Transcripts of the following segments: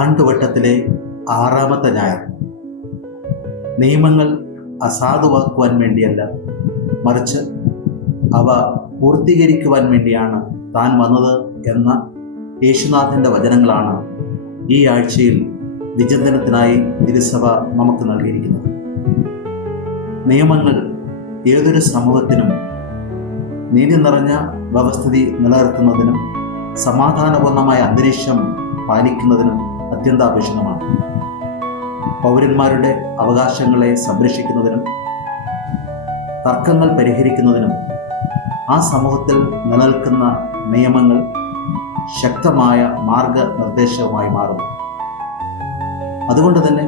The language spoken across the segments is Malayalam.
ആണ്ടുവട്ടത്തിലെ 6-ാമത്തെ ഞായർ. നിയമങ്ങൾ അസാധുവാക്കുവാൻ വേണ്ടിയല്ല, മറിച്ച് അവ പൂർത്തീകരിക്കുവാൻ വേണ്ടിയാണ് താൻ വന്നത് എന്ന യേശുനാഥൻ്റെ വചനങ്ങളാണ് ഈ ആഴ്ചയിൽ വിചിന്തനത്തിനായി തിരുസഭ നമുക്ക് നൽകിയിരിക്കുന്നത്. നിയമങ്ങൾ ഏതൊരു സമൂഹത്തിനും നീതി നിറഞ്ഞ വ്യവസ്ഥിതി നിലനിർത്തുന്നതിനും സമാധാനപൂർണമായ അന്തരീക്ഷം പാലിക്കുന്നതിനും അത്യന്താപേക്ഷിതമാണ്. പൗരന്മാരുടെ അവകാശങ്ങളെ സംരക്ഷിക്കുന്നതിനും തർക്കങ്ങൾ പരിഹരിക്കുന്നതിനും ആ സമൂഹത്തിൽ നിലനിൽക്കുന്ന നിയമങ്ങൾ ശക്തമായ മാർഗനിർദ്ദേശവുമായി മാറുന്നു. അതുകൊണ്ട് തന്നെ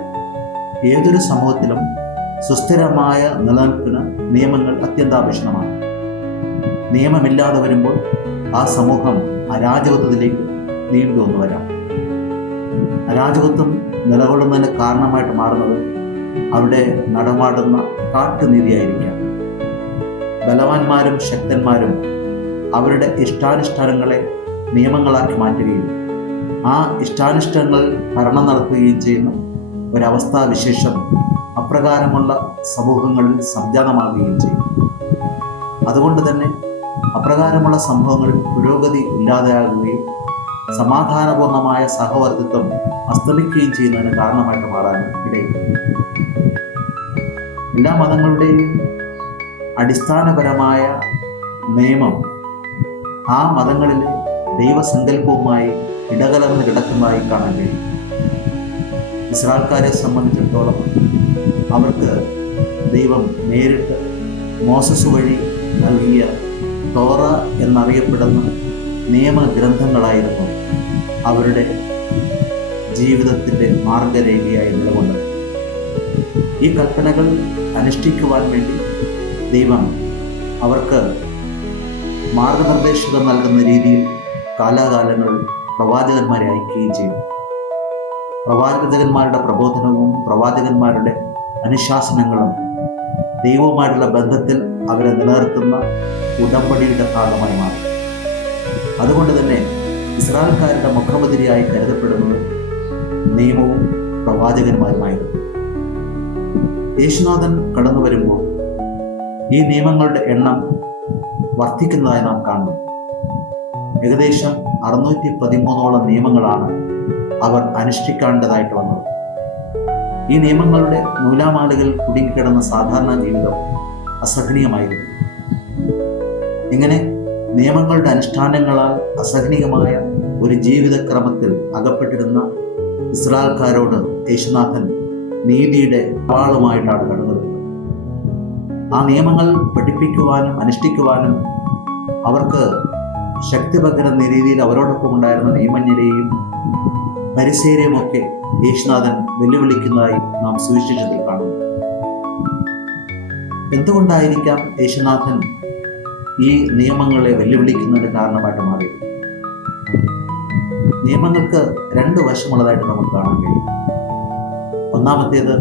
ഏതൊരു സമൂഹത്തിലും സുസ്ഥിരമായ നിലനിൽപ്പിന് നിയമങ്ങൾ അത്യന്താപേക്ഷിതമാണ്. നിയമമില്ലാതെ വരുമ്പോൾ ആ സമൂഹം അരാജകത്വത്തിലേക്ക് നീണ്ടുവന്നു വരാം. അരാജകത്വം നിലകൊള്ളുന്നതിന് കാരണമായിട്ട് മാറുന്നത് അവിടെ നടമാടുന്ന കാട്ടുനീതിയായിരിക്കാം. ബലവാന്മാരും ശക്തന്മാരും അവരുടെ ഇഷ്ടാനുഷ്ഠാനങ്ങളെ നിയമങ്ങളാക്കി മാറ്റുകയും ആ ഇഷ്ടാനുഷ്ഠാനങ്ങൾ ഭരണം നടത്തുകയും ചെയ്യുന്ന ഒരവസ്ഥാവിശേഷം അപ്രകാരമുള്ള സമൂഹങ്ങളിൽ സംജാതമാകുകയും ചെയ്യും. അതുകൊണ്ട് തന്നെ അപ്രകാരമുള്ള സംഭവങ്ങളിൽ പുരോഗതി ഇല്ലാതെയാകുകയും സമാധാനപൂർണമായ സഹവർത്തിത്വം അസ്തമിക്കുകയും ചെയ്യുന്നതിന് കാരണമായിട്ട് മാറാൻ ഇടയുണ്ട്. എല്ലാ മതങ്ങളുടെയും അടിസ്ഥാനപരമായ നിയമം ആ മതങ്ങളിലെ ദൈവസങ്കല്പവുമായി ഇടകലർന്ന് കിടക്കുന്നതായി കാണാൻ കഴിയും. ഇസ്രായേൽക്കാരെ സംബന്ധിച്ചിടത്തോളം അവർക്ക് ദൈവം നേരിട്ട് മോസസ് വഴി നൽകിയ തോറ എന്നറിയപ്പെടുന്ന നിയമഗ്രന്ഥങ്ങളായിരുന്നു അവരുടെ ജീവിതത്തിൻ്റെ മാർഗരേഖയായി നിലകൊണ്ടത്. ഈ കൽപ്പനകൾ അനുഷ്ഠിക്കുവാൻ വേണ്ടി ദൈവം അവർക്ക് മാർഗനിർദ്ദേശകം നൽകുന്ന രീതിയിൽ കാലാകാലങ്ങളിൽ പ്രവാചകന്മാരെ അയക്കുകയും ചെയ്തു. പ്രവാചകന്മാരുടെ പ്രബോധനവും പ്രവാചകന്മാരുടെ അനുശാസനങ്ങളും ദൈവവുമായിട്ടുള്ള ബന്ധത്തിൽ അവരെ നിലനിർത്തുന്ന ഉടമ്പടിയുടെ ഭാഗമായി മാറി. അതുകൊണ്ട് തന്നെ ഇസ്രായേൽക്കാരുടെ മുഖമുദ്രയായി കരുതപ്പെടുന്നത് നിയമവും പ്രവാചകന്മാരുമായിരുന്നു. യേശുനാഥൻ കടന്നു വരുമ്പോൾ ഈ നിയമങ്ങളുടെ എണ്ണം വർദ്ധിക്കുന്നതായി നാം കാണുന്നു. ഏകദേശം 613 നിയമങ്ങളാണ് അവർ അനുഷ്ഠിക്കേണ്ടതായിട്ട് വന്നത്. ഈ നിയമങ്ങളുടെ നൂലാമാലകൾ കുടുങ്ങിക്കിടന്ന സാധാരണ ജീവിതം അസഹനീയമായിരുന്നു. ഇങ്ങനെ നിയമങ്ങളുടെ അനുഷ്ഠാനങ്ങളാൽ അസഹനീയമായ ഒരു ജീവിതക്രമത്തിൽ അകപ്പെട്ടിരുന്ന ഇസ്രായേൽക്കാരോട് യേശുനാഥൻ നീതിയുടെ വാളുമായിട്ടാണ് കടന്നു വരുന്നത്. ആ നിയമങ്ങൾ പഠിപ്പിക്കുവാനും അനുഷ്ഠിക്കുവാനും അവർക്ക് ശക്തി പകരുന്ന രീതിയിൽ അവരോടൊപ്പം ഉണ്ടായിരുന്ന നിയമജ്ഞരെയും പരിസേരെയും ഒക്കെ യേശുനാഥൻ വെല്ലുവിളിക്കുന്നതായി നാം സുവിശേഷത്തിൽ കാണുന്നു. എന്തുകൊണ്ടായിരിക്കാം യേശുനാഥൻ ഈ നിയമങ്ങളെ വെല്ലുവിളിക്കുന്നതിന് കാരണമായിട്ട് മാറിയത്? നിയമങ്ങൾക്ക് 2 വശമുള്ളതായിട്ട് നമുക്ക് കാണാൻ കഴിയും. ഒന്നാമത്തേത്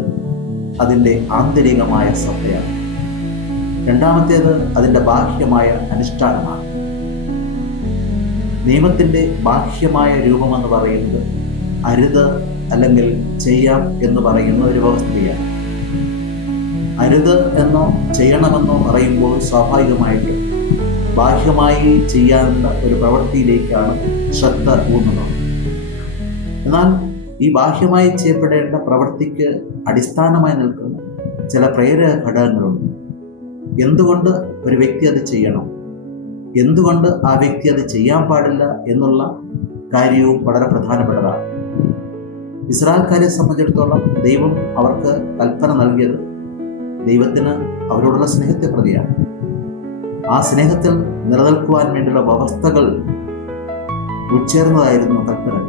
അതിൻ്റെ ആന്തരികമായ സത്തയാണ്. രണ്ടാമത്തേത് അതിൻ്റെ ബാഹ്യമായ അനുഷ്ഠാനമാണ്. നിയമത്തിൻ്റെ ബാഹ്യമായ രൂപമെന്ന് പറയുന്നത് അരുത് അല്ലെങ്കിൽ ചെയ്യാം എന്ന് പറയുന്ന ഒരു വ്യവസ്ഥയാണ്. അരുത് എന്നോ ചെയ്യണമെന്നോ പറയുമ്പോൾ സ്വാഭാവികമായിട്ട് ബാഹ്യമായി ചെയ്യാനുള്ള ഒരു പ്രവൃത്തിയിലേക്കാണ് ശ്രദ്ധ ഊന്നുന്നത്. എന്നാൽ ഈ ബാഹ്യമായി ചെയ്യപ്പെടേണ്ട പ്രവൃത്തിക്ക് അടിസ്ഥാനമായി നിൽക്കുന്ന ചില പ്രേരക ഘടകങ്ങളുണ്ട്. എന്തുകൊണ്ട് ഒരു വ്യക്തി അത് ചെയ്യണം, എന്തുകൊണ്ട് ആ വ്യക്തി അത് ചെയ്യാൻ പാടില്ല എന്നുള്ള കാര്യവും വളരെ പ്രധാനപ്പെട്ടതാണ്. ഇസ്രായേൽക്കാരെ സംബന്ധിച്ചിടത്തോളം ദൈവം അവർക്ക് കൽപ്പന നൽകിയത് ദൈവത്തിന് അവരോടുള്ള സ്നേഹത്തെ പ്രതിയാണ്. ആ സ്നേഹത്തിൽ നിലനിൽക്കുവാൻ വേണ്ടിയുള്ള വ്യവസ്ഥകൾ ഉൾച്ചേർന്നതായിരുന്നു കൽപ്പനകൾ.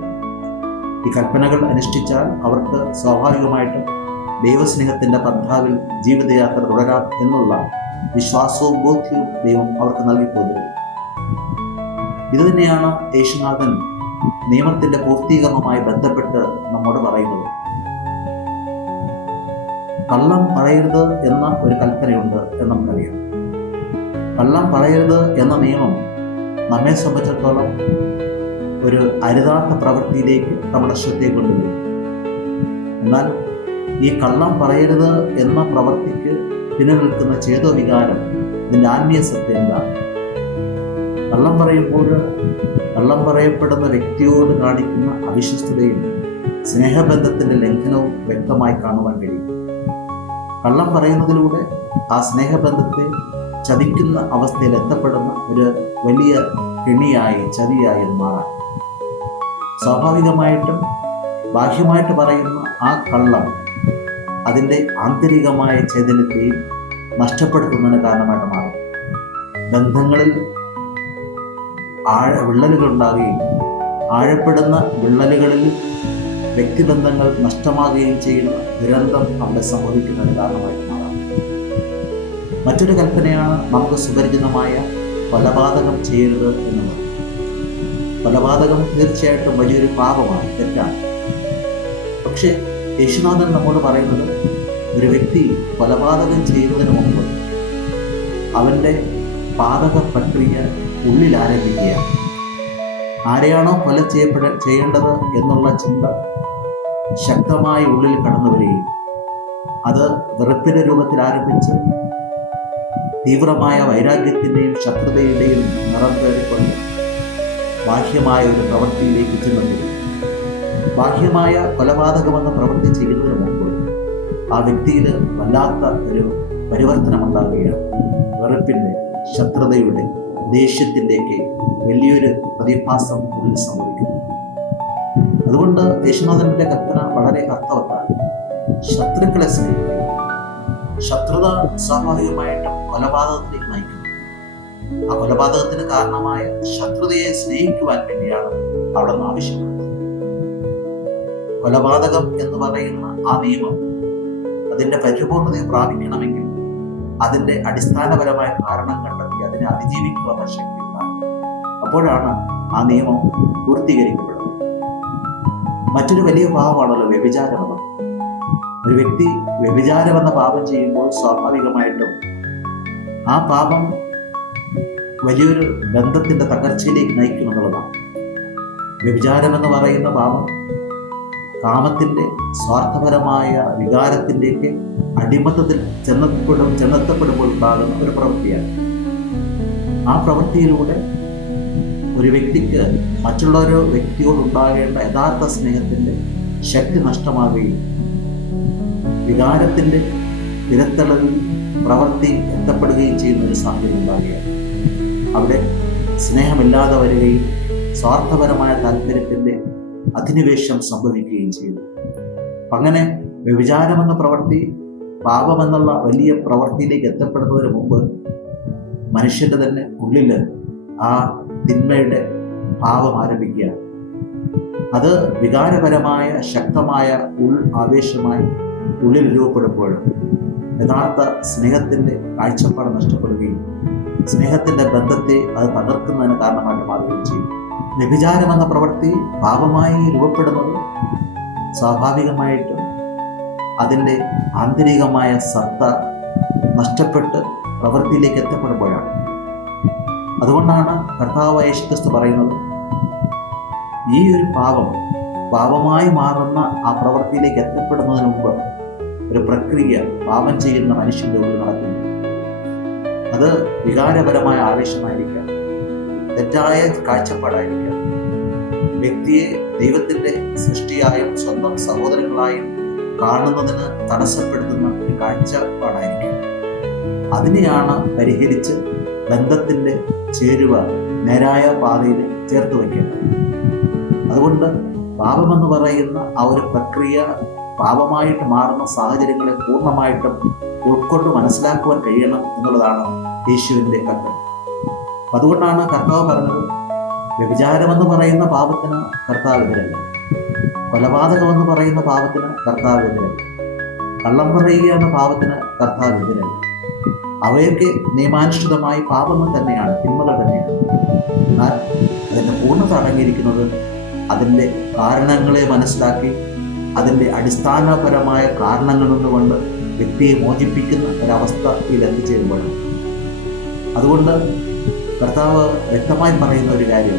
ഈ കൽപ്പനകൾ അനുഷ്ഠിച്ചാൽ അവർക്ക് സ്വാഭാവികമായിട്ടും ദൈവസ്നേഹത്തിൻ്റെ പന്ഥാവിൽ ജീവിതയാത്ര തുടരാം എന്നുള്ള വിശ്വാസവും ബോധ്യവും ദൈവം അവർക്ക് നൽകിപ്പോകുന്നത്. ഇതുതന്നെയാണ് യേശുനാഥൻ നിയമത്തിൻ്റെ പൂർത്തീകരണവുമായി ബന്ധപ്പെട്ട് നമ്മോട് പറയുന്നത്. കള്ളം പറയരുത് എന്ന ഒരു കൽപ്പനയുണ്ട് എന്ന് നമുക്കറിയാം. കള്ളം പറയരുത് എന്ന നിയമം നമ്മെ സംബന്ധിച്ചിടത്തോളം ഒരു അരുതാത്ത പ്രവൃത്തിയിലേക്ക് നമ്മുടെ ശ്രദ്ധയെ കൊണ്ടുവരും. എന്നാൽ ഈ കള്ളം പറയരുത് എന്ന പ്രവൃത്തിക്ക് പിന്നിൽ നിൽക്കുന്ന ചേതോവികാരം, ഇതിൻ്റെ ആത്മീയ സത്യം എന്താണ്? കള്ളം പറയുമ്പോൾ കള്ളം പറയപ്പെടുന്ന വ്യക്തിയോട് കാണിക്കുന്ന അവിശ്വസ്തതയും സ്നേഹബന്ധത്തിൻ്റെ ലംഘനവും വ്യക്തമായി കാണുവാൻ കഴിയും. കള്ളം പറയുന്നതിലൂടെ ആ സ്നേഹബന്ധത്തെ ചതിക്കുന്ന അവസ്ഥയിൽ എത്തപ്പെടുന്ന ഒരു വലിയ കെണിയായി, ചതിയായി മാറാം. സ്വാഭാവികമായിട്ടും ബാഹ്യമായിട്ട് പറയുന്ന ആ കള്ളം അതിൻ്റെ ആന്തരികമായ ചൈതന്യത്തെയും നഷ്ടപ്പെടുത്തുന്നതിന് കാരണമായിട്ട് മാറും. ബന്ധങ്ങളിൽ വിള്ളലുകൾ ഉണ്ടാകുകയും ആഴപ്പെടുന്ന വിള്ളലുകളിൽ വ്യക്തിബന്ധങ്ങൾ നഷ്ടമാകുകയും ചെയ്യുന്ന ദുരന്തം അവിടെ സംഭവിക്കുന്നതിന് കാരണമായിട്ട് മാറാം. മറ്റൊരു കൽപ്പനയാണ് നമുക്ക് സുപരിചിതമായ കൊലപാതകം ചെയ്യരുത് എന്നുള്ളത്. കൊലപാതകം തീർച്ചയായിട്ടും വലിയൊരു പാപമാണ്, തെറ്റാണ്. പക്ഷേ യേശുനാഥൻ നമ്മോട് പറയുന്നത്, ഒരു വ്യക്തി കൊലപാതകം ചെയ്യുന്നതിന് മുമ്പ് അവൻ്റെ പാതക പ്രക്രിയ ഉള്ളിൽ ആരംഭിക്കുകയാണ്. ആരെയാണോ കൊല ചെയ്യേണ്ടത് എന്നുള്ള ചിന്ത ശക്തമായി ഉള്ളിൽ കടന്നു വരികയും അത് വെറുപ്പിൻ്റെ രൂപത്തിൽ ആരംഭിച്ച് തീവ്രമായ വൈരാഗ്യത്തിൻ്റെയും ശത്രുതയുടെയും നിറം പേറിക്കൊണ്ട് ബാഹ്യമായ ഒരു പ്രവൃത്തിയിലേക്ക് ചെന്നുവരും. ബാഹ്യമായ കൊലപാതകമെന്ന പ്രവൃത്തി ചെയ്യുന്നതിന് മുമ്പ് ആ വ്യക്തിയിൽ വല്ലാത്ത ഒരു പരിവർത്തനമുണ്ടാവുകയാണ്. വെറുപ്പിൻ്റെ, ശത്രുതയുടെ, ദേഷ്യത്തിൻ്റെയൊക്കെ വലിയൊരു പ്രതിഭാസം ഉള്ളിൽ സംഭവിക്കുന്നു. അതുകൊണ്ട് യേശുനാഥൻ്റെ കൽപ്പന വളരെ അർത്ഥവത്താണ്. ശത്രുക്കളെ സ്നേഹിക്കുക. ശത്രുത സ്വാഭാവികമായിട്ടും കൊലപാതകത്തിലേക്ക് നയിക്കുന്നു. ആ കൊലപാതകത്തിന് കാരണമായ ശത്രുതയെ സ്നേഹിക്കുവാൻ വേണ്ടിയാണ് അവിടെ നിന്ന് ആവശ്യപ്പെടുന്നത്. കൊലപാതകം എന്ന് പറയുന്ന ആ നിയമം അതിൻ്റെ പരിപൂർണതയെ പ്രാപിക്കണമെങ്കിൽ അതിൻ്റെ അടിസ്ഥാനപരമായ കാരണം കണ്ടെത്തി അതിനെ അതിജീവിക്കുവാനുള്ള ശക്തി ഉണ്ടാകും. അപ്പോഴാണ് ആ നിയമം പൂർത്തീകരിക്കപ്പെടുന്നത്. മറ്റൊരു വലിയ പാപമാണല്ലോ വ്യഭിചാരമെന്നത്. ഒരു വ്യക്തി വ്യഭിചാരമെന്ന പാപം ചെയ്യുമ്പോൾ സ്വാഭാവികമായിട്ടും ആ പാപം വലിയൊരു ബന്ധത്തിൻ്റെ തകർച്ചയിലേക്ക് നയിക്കുമെന്നുള്ളതാണ്. വ്യഭിചാരമെന്ന് പറയുന്ന പാപം കാമത്തിൻ്റെ സ്വാർത്ഥപരമായ വികാരത്തിൻ്റെയൊക്കെ അടിമത്തത്തിൽ ചെന്നെത്തപ്പെടുമ്പോൾ ഉണ്ടാകുന്ന ഒരു പ്രവൃത്തിയാണ്. ആ പ്രവൃത്തിയിലൂടെ ഒരു വ്യക്തിക്ക് മറ്റുള്ളൊരു വ്യക്തിയോടുണ്ടാകേണ്ട യഥാർത്ഥ സ്നേഹത്തിൻ്റെ ശക്തി നഷ്ടമാകുകയും വികാരത്തിൻ്റെ തിരത്തളവിൽ പ്രവൃത്തി എത്തപ്പെടുകയും ചെയ്യുന്ന ഒരു സാഹചര്യം ഉണ്ടാകുകയാണ്. അവിടെ സ്നേഹമില്ലാതെ വരികയും സ്വാർത്ഥപരമായ താല്പര്യത്തിൻ്റെ അധിനിവേശം സംഭവിക്കുകയും ചെയ്തു. അങ്ങനെ വ്യഭിചാരമെന്ന പ്രവൃത്തി പാപമെന്നുള്ള വലിയ പ്രവൃത്തിയിലേക്ക് എത്തപ്പെടുന്നതിന് മുമ്പ് മനുഷ്യൻ്റെ തന്നെ ഉള്ളിൽ ആ തിന്മയുടെ ഭാവം ആരംഭിക്കുകയാണ്. അത് വികാരപരമായ ശക്തമായ ആവേശമായി ഉള്ളിൽ രൂപപ്പെടുമ്പോൾ യഥാർത്ഥ സ്നേഹത്തിൻ്റെ കാഴ്ചപ്പാട് നഷ്ടപ്പെടുകയും സ്നേഹത്തിൻ്റെ ബന്ധത്തെ അത് തകർക്കുന്നതിന് കാരണമായിട്ട് മാറുകയും ചെയ്യും. വ്യഭിചാരമെന്ന പ്രവൃത്തി പാപമായി രൂപപ്പെടുന്നത് സ്വാഭാവികമായിട്ടും അതിൻ്റെ ആന്തരികമായ സത്ത നഷ്ടപ്പെട്ട് പ്രവൃത്തിയിലേക്ക് എത്തപ്പെടുമ്പോഴാണ്. അതുകൊണ്ടാണ് കർത്താവായ യേശുക്രിസ്തു പറയുന്നത്, ഈ ഒരു പാപമായി മാറുന്ന ആ പ്രവൃത്തിയിലേക്ക് എത്തപ്പെടുന്നതിന് മുമ്പ് ഒരു പ്രക്രിയ പാപം ചെയ്യുന്ന മനുഷ്യൻ്റെ ഉള്ളിൽ നടക്കുന്നു. അത് വികാരപരമായ ആവേശമായിരിക്കാം, തെറ്റായ കാഴ്ചപ്പാടായിരിക്കാം, വ്യക്തിയെ ദൈവത്തിൻ്റെ സൃഷ്ടിയായും സ്വന്തം സഹോദരങ്ങളായും കാണുന്നതിന് തടസ്സപ്പെടുത്തുന്ന ഒരു കാഴ്ചപ്പാടായിരിക്കും. അതിനെയാണ് പരിഹരിച്ച് ബന്ധത്തിൻ്റെ ചേരുവ നേരായ പാതയിൽ ചേർത്ത് വയ്ക്കേണ്ടത്. അതുകൊണ്ട് പാപമെന്ന് പറയുന്ന ആ ഒരു പ്രക്രിയ പാപമായിട്ട് മാറുന്ന സാഹചര്യങ്ങളെ പൂർണ്ണമായിട്ടും ഉൾക്കൊണ്ട് മനസ്സിലാക്കുവാൻ കഴിയണം എന്നുള്ളതാണ് യേശുവിൻ്റെ കൽപ്പന. അതുകൊണ്ടാണ് കർത്താവ് പറഞ്ഞത്, വ്യഭിചാരമെന്ന് പറയുന്ന പാപത്തിന് കർത്താവ് എതിരല്ല, കൊലപാതകമെന്ന് പറയുന്ന പാപത്തിന് കർത്താവ് എതിരല്ല, കള്ളം പറയുക എന്ന പാപത്തിന് കർത്താവ് എതിരല്ല. അവയൊക്കെ നിയമാനുഷ്ഠിതമായി പാപങ്ങൾ തന്നെയാണ്, തിന്മകൾ തന്നെയാണ്. എന്നാൽ അതിൻ്റെ പൂർണ്ണത അടങ്ങിയിരിക്കുന്നത് അതിൻ്റെ കാരണങ്ങളെ മനസ്സിലാക്കി അതിൻ്റെ അടിസ്ഥാനപരമായ കാരണങ്ങൾ നിന്നുകൊണ്ട് വ്യക്തിയെ മോചിപ്പിക്കുന്ന ഒരവസ്ഥയിൽ എത്തിച്ചേരുമ്പോഴാണ്. അതുകൊണ്ട് കർത്താവ് വ്യക്തമായി പറയുന്ന ഒരു കാര്യം,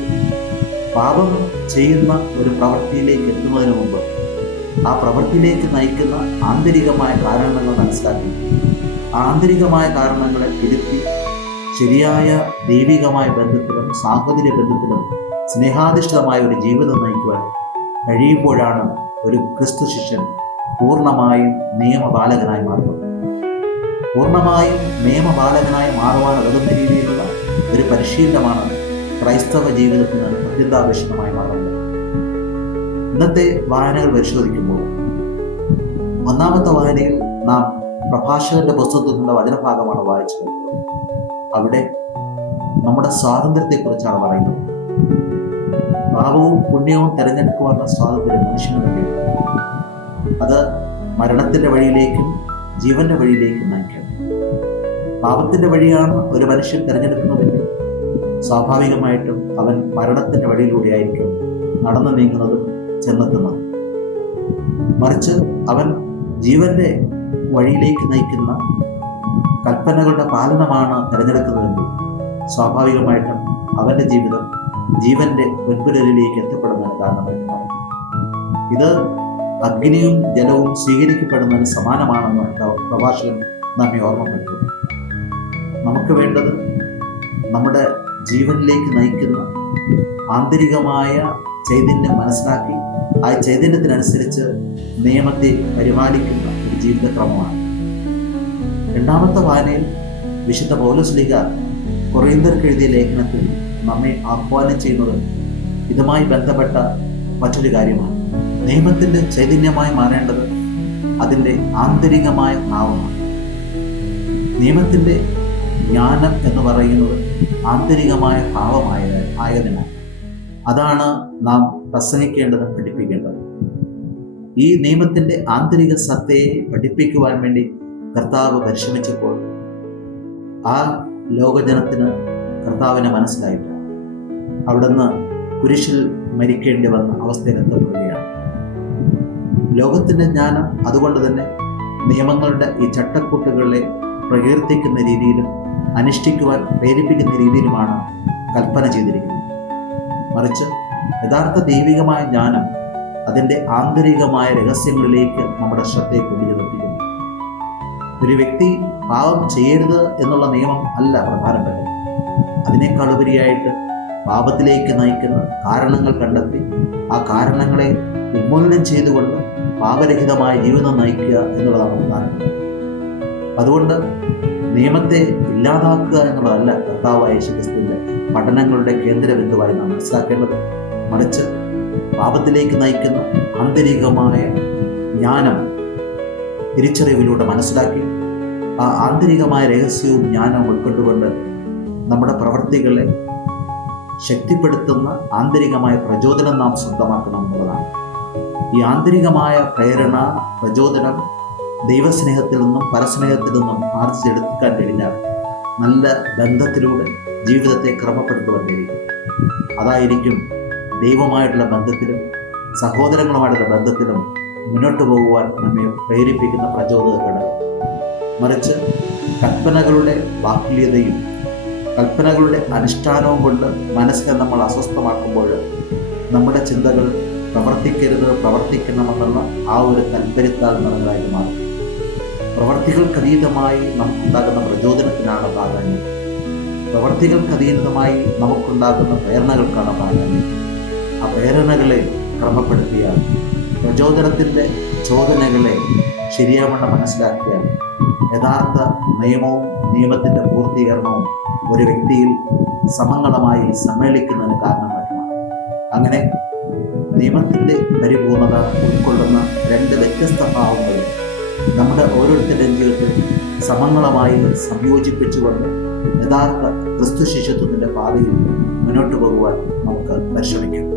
പാപം ചെയ്യുന്ന ഒരു പ്രവൃത്തിയിലേക്ക് എത്തുന്നതിന് മുമ്പ് ആ പ്രവൃത്തിയിലേക്ക് നയിക്കുന്ന ആന്തരികമായ കാരണങ്ങൾ മനസ്സിലാക്കി ആ ആന്തരികമായ കാരണങ്ങളെ തിരുത്തി ശരിയായ ദൈവികമായ ബന്ധത്തിലും സാഹോദര്യ ബന്ധത്തിലും സ്നേഹാധിഷ്ഠിതമായ ഒരു ജീവിതം നയിക്കുവാൻ കഴിയുമ്പോഴാണ് ഒരു ക്രിസ്തു ശിഷ്യൻ പൂർണ്ണമായും നിയമപാലകനായി മാറുന്നത്. പൂർണ്ണമായും നിയമപാലകനായി മാറുവാൻ ഉതകുന്ന രീതിയിലുള്ള ഒരു പരിശീലനമാണ് ക്രൈസ്തവ ജീവിതത്തിന് അത്യന്താപേക്ഷിതമായി മാറുന്നത്. ഇന്നത്തെ വായനകൾ പരിശോധിക്കുമ്പോൾ ഒന്നാമത്തെ വായനയിൽ നാം പ്രഭാഷകന്റെ പുസ്തകത്തിൽ നിന്നുള്ള വചനഭാഗമാണ് വായിച്ചത്. അവിടെ നമ്മുടെ സ്വാതന്ത്ര്യത്തെക്കുറിച്ചാണ് പറയുന്നത്. പാപവും പുണ്യവും തിരഞ്ഞെടുക്കുവാനുള്ള സ്വാതന്ത്ര്യം മനുഷ്യന് വേണ്ടിയുണ്ട്. അത് മരണത്തിന്റെ വഴിയിലേക്കും ജീവന്റെ വഴിയിലേക്കും നയിക്കണം. പാപത്തിന്റെ വഴിയാണ് ഒരു മനുഷ്യൻ തിരഞ്ഞെടുക്കുന്നതെങ്കിൽ സ്വാഭാവികമായിട്ടും അവൻ മരണത്തിന്റെ വഴിയിലൂടെയായിരിക്കും നടന്നു നീങ്ങുന്നതും ചെന്നെത്തുന്നത്. മറിച്ച് അവൻ ജീവന്റെ വഴിയിലേക്ക് നയിക്കുന്ന കൽപ്പനകളുടെ പാലനമാണ് തിരഞ്ഞെടുക്കുന്നതെങ്കിൽ സ്വാഭാവികമായിട്ടും അവന്റെ ജീവിതം ജീവന്റെ വെൺപുരലിലേക്ക് എത്തപ്പെടുന്നതിന് കാരണമായിട്ട് മാറും. ഇത് അഗ്നിയും ജലവും സ്വീകരിക്കപ്പെടുന്നതിന് സമാനമാണെന്ന് പ്രഭാഷകൻ നമ്മെ ഓർമ്മപ്പെടുത്തുന്നു. നമുക്ക് വേണ്ടത് നമ്മുടെ ജീവനിലേക്ക് നയിക്കുന്ന ആന്തരികമായ ചൈതന്യം മനസ്സിലാക്കി ആ ചൈതന്യത്തിനനുസരിച്ച് നിയമത്തെ പരിപാലിക്കുന്ന ഒരു ജീവിതക്രമമാണ്. രണ്ടാമത്തെ വായനയിൽ വിശുദ്ധ പൗലോസ്ലീഹ കൊറിന്ത്യർക്ക് എഴുതിയ ലേഖനത്തിൽ നമ്മെ ആഹ്വാനം ചെയ്യുന്നത് ഇതുമായി ബന്ധപ്പെട്ട മറ്റൊരു കാര്യമാണ്. നിയമത്തിന്റെ ചൈതന്യമായി മാറേണ്ടത് അതിൻ്റെ ആന്തരികമായ ഭാവമാണ്. നിയമത്തിന്റെ ജ്ഞാനം എന്ന് പറയുന്നത് ആന്തരികമായ ഭാവമായതിനാൽ അതാണ് നാം പ്രസംഗിക്കേണ്ടത്, പഠിപ്പിക്കേണ്ടത്. ഈ നിയമത്തിന്റെ ആന്തരിക സത്തയെ പഠിപ്പിക്കുവാൻ വേണ്ടി കർത്താവ് പരിശ്രമിച്ചപ്പോൾ ആ ലോകജനത്തിന് കർത്താവിനെ മനസ്സിലായില്ല. അവിടുന്ന് കുരിശിൽ മരിക്കേണ്ടി വന്ന അവസ്ഥയിൽ എത്തപ്പെടുകയാണ്. ലോകത്തിന്റെ ജ്ഞാനം അതുകൊണ്ട് തന്നെ നിയമങ്ങളുടെ ഈ ചട്ടക്കൂട്ടുകളെ പ്രകീർത്തിക്കുന്ന രീതിയിലും അനുഷ്ഠിക്കുവാൻ പ്രേരിപ്പിക്കുന്ന രീതിയിലുമാണ് കൽപ്പന ചെയ്തിരിക്കുന്നത്. മറിച്ച് യഥാർത്ഥ ദൈവികമായ ജ്ഞാനം അതിൻ്റെ ആന്തരികമായ രഹസ്യങ്ങളിലേക്ക് നമ്മുടെ ശ്രദ്ധയെ കൊണ്ടുചെന്നെത്തിക്കുന്നു. ഒരു വ്യക്തി പാപം ചെയ്യരുത് എന്നുള്ള നിയമം അല്ല പ്രധാനപ്പെട്ടത്. അതിനേക്കാൾ ഉപരിയായിട്ട് പാപത്തിലേക്ക് നയിക്കുന്ന കാരണങ്ങൾ കണ്ടെത്തി ആ കാരണങ്ങളെ ഉന്മൂലനം ചെയ്തുകൊണ്ട് പാപരഹിതമായ ജീവിതം നയിക്കുക എന്നുള്ളതാണ് പ്രധാനപ്പെട്ടത്. അതുകൊണ്ട് നിയമത്തെ ഇല്ലാതാക്കുക എന്നുള്ളതല്ല കർത്താവായ യേശുക്രിസ്തുവിന്റെ പഠനങ്ങളുടെ കേന്ദ്രബിന്ദുവായി നാം മനസ്സിലാക്കേണ്ടത്. മറിച്ച് പാപത്തിലേക്ക് നയിക്കുന്ന ആന്തരികമായ ജ്ഞാനം തിരിച്ചറിവിലൂടെ മനസ്സിലാക്കി ആ ആന്തരികമായ രഹസ്യവും ജ്ഞാനവും ഉൾക്കൊണ്ടുകൊണ്ട് നമ്മുടെ പ്രവൃത്തികളെ ശക്തിപ്പെടുത്തുന്ന ആന്തരികമായ പ്രചോദനം നാം സ്വന്തമാക്കണം എന്നുള്ളതാണ്. ഈ ആന്തരികമായ പ്രേരണ, പ്രചോദനം ദൈവസ്നേഹത്തിൽ നിന്നും പരസ്നേഹത്തിൽ നിന്നും ആർജിച്ചെടുക്കാൻ കഴിഞ്ഞാൽ നല്ല ബന്ധത്തിലൂടെ ജീവിതത്തെ ക്രമപ്പെടുത്തുവാൻ കഴിയും. അതായിരിക്കും ദൈവമായിട്ടുള്ള ബന്ധത്തിലും സഹോദരങ്ങളുമായിട്ടുള്ള ബന്ധത്തിലും മുന്നോട്ട് പോകുവാൻ നമ്മെ പ്രേരിപ്പിക്കുന്ന പ്രചോദക ഘടകം. മറിച്ച് കൽപ്പനകളുടെ ബാഹ്യതയും കൽപ്പനകളുടെ അനുഷ്ഠാനവും കൊണ്ട് മനസ്സിനെ നമ്മൾ അസ്വസ്ഥമാക്കുമ്പോൾ നമ്മുടെ ചിന്തകൾ പ്രവർത്തിക്കണമെന്നുള്ള ആ ഒരു താല്പര്യത്താൽ നിറങ്ങളായി മാറും. പ്രവർത്തികൾക്കതീതമായി നമുക്കുണ്ടാകുന്ന പ്രചോദനത്തിനാണ് പ്രാധാന്യം. പ്രവർത്തികൾക്കതീതമായി നമുക്കുണ്ടാകുന്ന പ്രേരണകൾക്കാണ് പ്രാധാന്യം. ആ പ്രേരണകളെ ക്രമപ്പെടുത്തിയാൽ, പ്രചോദനത്തിൻ്റെ ചോദനകളെ ശരിയാവണ്ണം മനസ്സിലാക്കിയാൽ യഥാർത്ഥ നിയമവും നിയമത്തിൻ്റെ പൂർത്തീകരണവും ഒരു വ്യക്തിയിൽ സമങ്ങളമായി സമ്മേളിക്കുന്നതിന് കാരണമായിട്ട് മാറും. അങ്ങനെ നിയമത്തിൻ്റെ പരിപൂർണത ഉൾക്കൊള്ളുന്ന രണ്ട് വ്യത്യസ്ത ഭാവങ്ങൾ നമ്മുടെ ഓരോരുത്തരുടെയും ജീവിതത്തിൽ സമങ്ങളമായി സംയോജിപ്പിച്ചുകൊണ്ട് യഥാർത്ഥ ക്രിസ്തു ശിഷ്യത്വത്തിൻ്റെ പാതയിൽ മുന്നോട്ട് പോകുവാൻ നമുക്ക് പരിശ്രമിക്കാം.